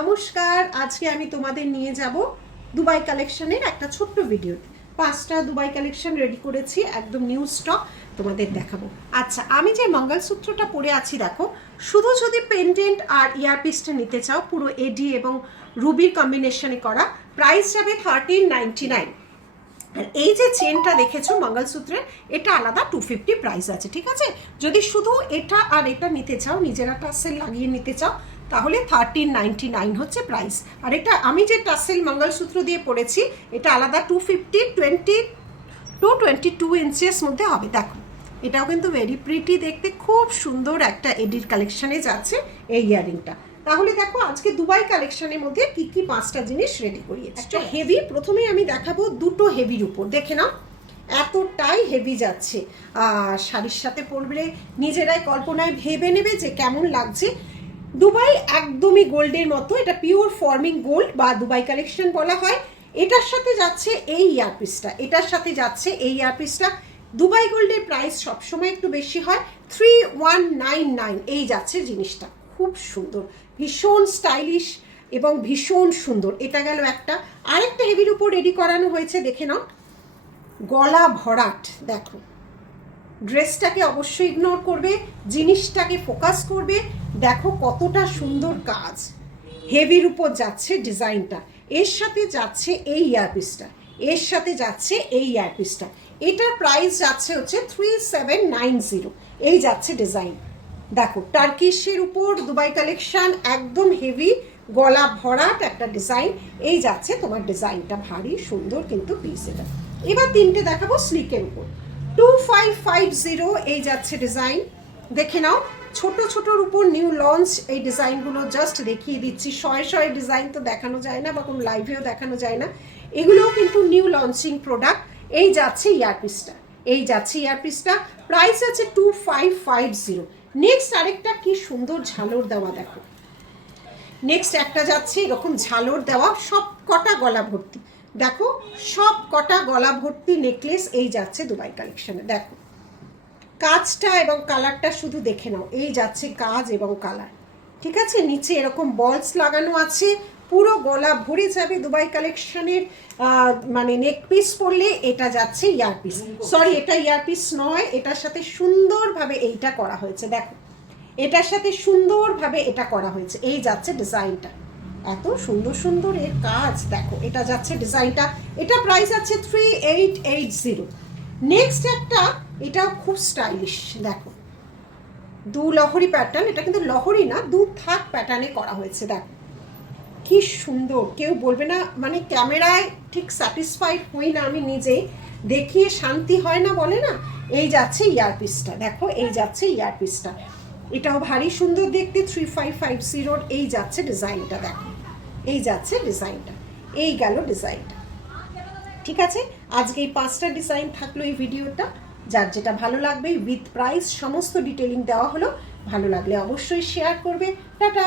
নমস্কার, আজকে আমি তোমাদের নিয়ে যাব দুবাই কালেকশনের একটা ছোট্ট ভিডিও পাঁচটা দুবাই কালেকশন রেডি করেছি, একদম নিউ স্টক তোমাদের দেখাবো। আচ্ছা আমি যে মঙ্গলসূত্রটা পরে আছি, দেখো, শুধু যদি পেন্ডেন্ট আর ইয়ারপিসটা নিতে চাও, পুরো এডি এবং রুবির কম্বিনেশনে করা প্রাইস যাবে থার্টিন নাইনটি নাইন আর এই যে চেনটা দেখেছ মঙ্গলসূত্রের, এটা আলাদা টু ফিফটি প্রাইস আছে, ঠিক আছে? যদি শুধু এটা আর এটা নিতে চাও, নিজেরা টাসেল লাগিয়ে নিতে চাও তাহলে থার্টিন নাইনটি নাইন হচ্ছে প্রাইস আর এটা আমি যে টাসেল মঙ্গলসূত্র দিয়ে পড়েছি এটা আলাদা two fifty twenty two twenty two inches মধ্যে হবে। দেখো এটাও কিন্তু ভেরি প্রিটি দেখতে খুব সুন্দর একটা এডির কালেকশানে যাচ্ছে এই ইয়ারিংটা তাহলে দেখো আজকে দুবাই কালেকশনের মধ্যে কি কি পাঁচটা জিনিস রেডি করিয়েছি। একটা হেভি প্রথমে আমি দেখাবো দুটো হেভির উপর। দেখে নাও এতটাই হেভি যাচ্ছে। আর শাড়ির সাথে পরবে নিজেরাই কল্পনায় ভেবে নেবে যে কেমন লাগছে। দুবাই একদমই গোল্ডের মতো, এটা পিওর ফর্মিং গোল্ড বা দুবাই কালেকশন বলা হয়। এটার সাথে যাচ্ছে এই ইয়ারপিসটা এটার সাথে যাচ্ছে এই ইয়ারপিসটা দুবাই গোল্ডের প্রাইস সবসময় একটু বেশি হয় থ্রি ওয়ান নাইন নাইন এই যাচ্ছে জিনিসটা, খুব সুন্দর। ভীষণ স্টাইলিশ এবং ভীষণ সুন্দর, এটা গেল একটা। আরেকটা হেভির উপর রেডি করানো হয়েছে, দেখে নাও। গলা ভরাট, দেখো। ড্রেসটাকে অবশ্যই ইগনোর করবে, জিনিসটাকে ফোকাস করবে। দেখো কতটা সুন্দর কাজ। হেভির উপর যাচ্ছে ডিজাইনটা এর সাথে যাচ্ছে এই ইয়ারপিসটা এর সাথে যাচ্ছে এই ইয়ারপিসটা এটার প্রাইস যাচ্ছে হচ্ছে থ্রি সেভেন নাইন জিরো এই যাচ্ছে ডিজাইন দেখো টার্কিশের উপর দুবাই কালেকশন একদম হেভি গলা ভরাট একটা ডিজাইন এই যাচ্ছে তোমার ডিজাইনটা ভারী, সুন্দর কিন্তু পিস এটা। এবার তিনটে দেখাবো স্লিকের উপর টু ফাইভ ফাইভ জিরো এই যাচ্ছে ডিজাইন দেখে নাও, ছোট ছোটর উপর নিউ লঞ্চ এই ডিজাইনগুলো জাস্ট দেখিয়ে দিচ্ছি। শয়ে শয়ে ডিজাইন তো দেখানো যায় না বা কোনো লাইভেও দেখানো যায় না। এগুলোও কিন্তু নিউ লঞ্চিং প্রোডাক্ট এই যাচ্ছে ইয়ারপিসটা এই যাচ্ছে ইয়ারপিসটা প্রাইস আছে two five five zero next আরেকটা কি সুন্দর ঝালর দেওয়া দেখো। নেক্সট একটা যাচ্ছে এরকম ঝালর দেওয়া। সব কটা গলা ভর্তি। দেখো, সব কটা গলা ভর্তি নেকলেস এই যাচ্ছে দুবাই কালেকশনে দেখো, কাজটা এবং কালারটা শুধু দেখে নাও, এই যাচ্ছে কাজ এবং কালার ঠিক আছে? নিচে এরকম বলস লাগানো আছে, পুরো গলা ভরে যাবে দুবাই কালেকশনের মানে নেক পিস পরলে এটা যাচ্ছে ইয়ারপিস সরি এটা ইয়ারপিস নয়, এটার সাথে সুন্দরভাবে এইটা করা হয়েছে। দেখো, এটার সাথে সুন্দরভাবে এটা করা হয়েছে, এই যাচ্ছে ডিজাইনটা এত সুন্দর সুন্দর এর কাজ, দেখো, এটা যাচ্ছে ডিজাইনটা এটা প্রাইস আছে three eight eight zero next একটা, এটাও খুব স্টাইলিশ দেখো। দু লহরি প্যাটার্ন এটা কিন্তু লহরি না, দু থাক প্যাটার্নে করা হয়েছে, দেখো। কি সুন্দর, কেউ বলবে না মানে ক্যামেরায় ঠিক স্যাটিসফাইড হই না আমি নিজেই দেখিয়ে শান্তি হয় না বলে না, এই যাচ্ছে ইয়ারপিসটা দেখো, এই যাচ্ছে ইয়ারপিসটা এটাও ভারী সুন্দর দেখতে থ্রি ফাইভ ফাইভ জিরোর এই যাচ্ছে ডিজাইনটা, দেখো। এই যাচ্ছে ডিজাইনটা, এই গেল ডিজাইনটা। ঠিক আছে? আজকে এই পাঁচটা ডিজাইন থাকল এই ভিডিওটা। যার যেটা ভালো লাগবে উইথ প্রাইস সমস্ত ডিটেলিং দেওয়া হলো। ভালো লাগলে অবশ্যই শেয়ার করবে। টাটা!